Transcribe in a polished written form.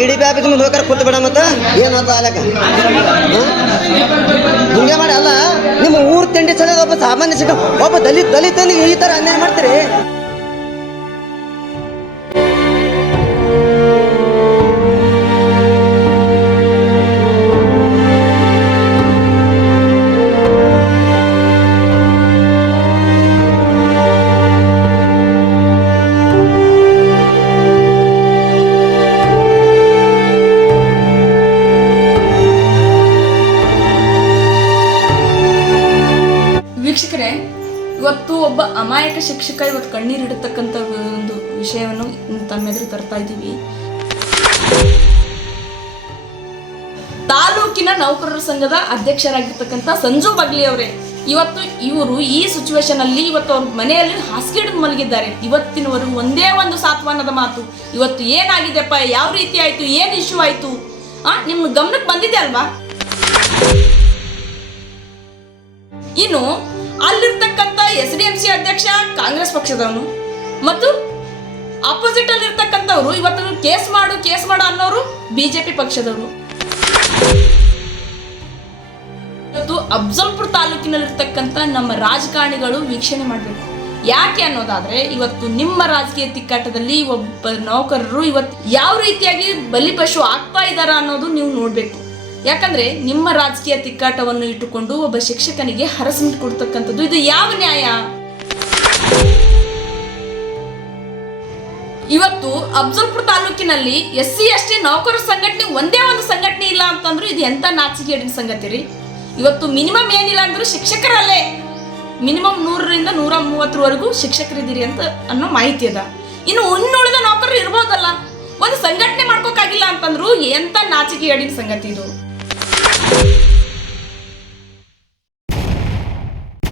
DDP office ಮುಂದೆ ಹೋಗಾರ ಕೂತು ಬಿಡ ಮತ್ತೆ ಏನು ಅಂತ ಆಲಕ ಹಿಂಗೆ ಮಾಡಿ ಅಲ್ಲ ನಿಮ್ಮ ಊರು ತಿಂಡಿ ಸಲ ಒಬ್ಬ ಸಾಮಾನ್ಯ ಸಿಕ್ಕ ಒಬ್ಬ ದಲಿತನಿಗೆ ಈ ಥರ ಅನ್ಯಾಯ ಮಾಡ್ತೀರಿ. ವೀಕ್ಷಕರೇ, ಇವತ್ತು ಒಬ್ಬ ಅಮಾಯಕ ಶಿಕ್ಷಕ ಇವತ್ತು ಕಣ್ಣೀರಿಡತಕ್ಕಂಥ ಒಂದು ವಿಷಯವನ್ನು ತಮ್ಮೆದುರು ತರ್ತಾ ಇದ್ದೀವಿ. ತಾಲೂಕಿನ ನೌಕರರ ಸಂಘದ ಅಧ್ಯಕ್ಷರಾಗಿರ್ತಕ್ಕಂಥ ಸಂಜು ಬಗ್ಲಿ ಅವರೇ, ಇವತ್ತು ಇವರು ಈ ಸಿಚುವೇಶನ್ ಅಲ್ಲಿ ಇವತ್ತು ಅವ್ರ ಮನೆಯಲ್ಲಿ ಹಾಸಿಗೆ ಹಿಡಿದು ಮಲಗಿದ್ದಾರೆ. ಇವತ್ತಿನವರು ಒಂದೇ ಒಂದು ಸಾಂತ್ವನದ ಮಾತು, ಇವತ್ತು ಏನಾಗಿದೆಪ್ಪ, ಯಾವ ರೀತಿ ಆಯ್ತು, ಏನ್ ಇಶ್ಯೂ ಆಯ್ತು ನಿಮ್ಮ ಗಮನಕ್ಕೆ ಬಂದಿದೆ ಅಲ್ವಾ? ಇನ್ನು ಅಲ್ಲಿರ್ತಕ್ಕಂಥ SDMC ಅಧ್ಯಕ್ಷ ಕಾಂಗ್ರೆಸ್ ಪಕ್ಷದವನು ಮತ್ತು ಆಪೋಸಿಟ್ ಅಲ್ಲಿ ಇರ್ತಕ್ಕಂಥವ್ರು ಇವತ್ತು ಕೇಸ್ ಮಾಡು ಅನ್ನೋರು ಬಿಜೆಪಿ ಪಕ್ಷದವರು. ಇವತ್ತು ಅಫ್ಜಲ್ಪುರ ತಾಲೂಕಿನಲ್ಲಿರ್ತಕ್ಕಂಥ ನಮ್ಮ ರಾಜಕಾರಣಿಗಳು ವೀಕ್ಷಣೆ ಮಾಡಬೇಕು. ಯಾಕೆ ಅನ್ನೋದಾದ್ರೆ ಇವತ್ತು ನಿಮ್ಮ ರಾಜಕೀಯ ತಿಕ್ಕಾಟದಲ್ಲಿ ಒಬ್ಬ ನೌಕರರು ಇವತ್ತು ಯಾವ ರೀತಿಯಾಗಿ ಬಲಿಪಶು ಆಗ್ತಾ ಇದ್ದಾರ ಅನ್ನೋದು ನೀವು ನೋಡ್ಬೇಕು. ಯಾಕಂದ್ರೆ ನಿಮ್ಮ ರಾಜಕೀಯ ತಿಕ್ಕಾಟವನ್ನು ಇಟ್ಟುಕೊಂಡು ಒಬ್ಬ ಶಿಕ್ಷಕನಿಗೆ ಹರಸ್ಮೆಂಟ್ ಕೊಡ್ತಕ್ಕಂಥದ್ದು ಇದು ಯಾವ ನ್ಯಾಯ? ಇವತ್ತು ಅಫ್ಜಲ್ಪುರ ತಾಲೂಕಿನಲ್ಲಿ SC/ST ನೌಕರರ ಸಂಘಟನೆ ಒಂದೇ ಒಂದು ಸಂಘಟನೆ ಇಲ್ಲ ಅಂತಂದ್ರು ಇದು ಎಂತ ನಾಚಿಕೆಗೇಡಿನ ಸಂಗತಿ ರೀ. ಇವತ್ತು ಮಿನಿಮಮ್ ಏನಿಲ್ಲ ಅಂದ್ರೂ ಶಿಕ್ಷಕರಲ್ಲೇ ಮಿನಿಮಮ್ 100ರಿಂದ 130ವರೆಗೂ ಶಿಕ್ಷಕರಿದ್ದೀರಿ ಅಂತ ಅನ್ನೋ ಮಾಹಿತಿ ಅದ. ಇನ್ನು ಉಳಿದ ನೌಕರರು ಇರ್ಬೋದಲ್ಲ, ಒಂದು ಸಂಘಟನೆ ಮಾಡ್ಕೋಕಾಗಿಲ್ಲ ಅಂತಂದ್ರು ಎಂತ ನಾಚಿಕೆಗೇಡಿನ ಸಂಗತಿ ಇದು.